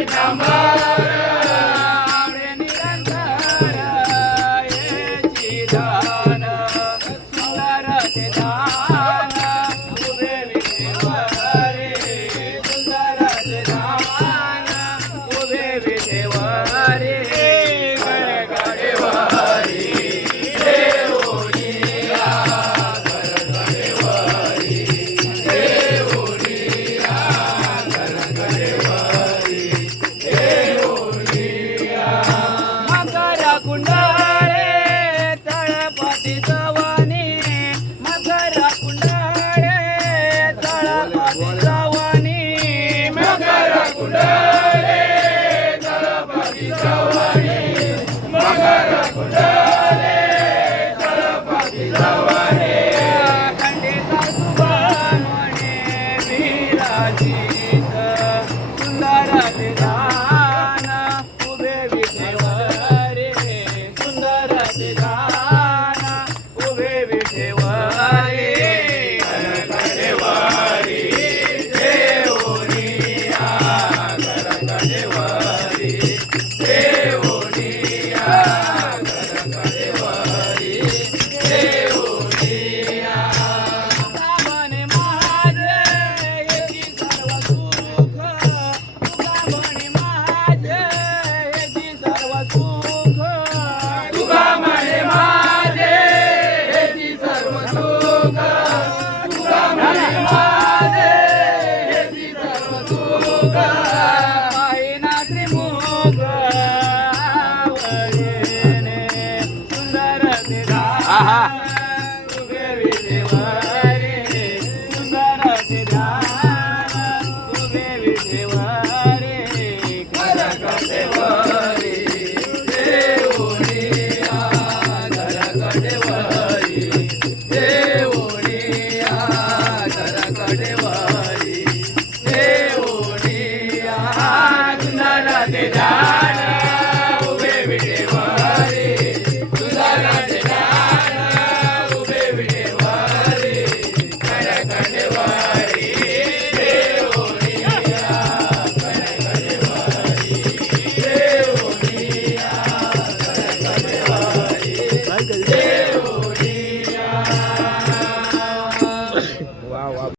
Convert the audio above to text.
Pitamba.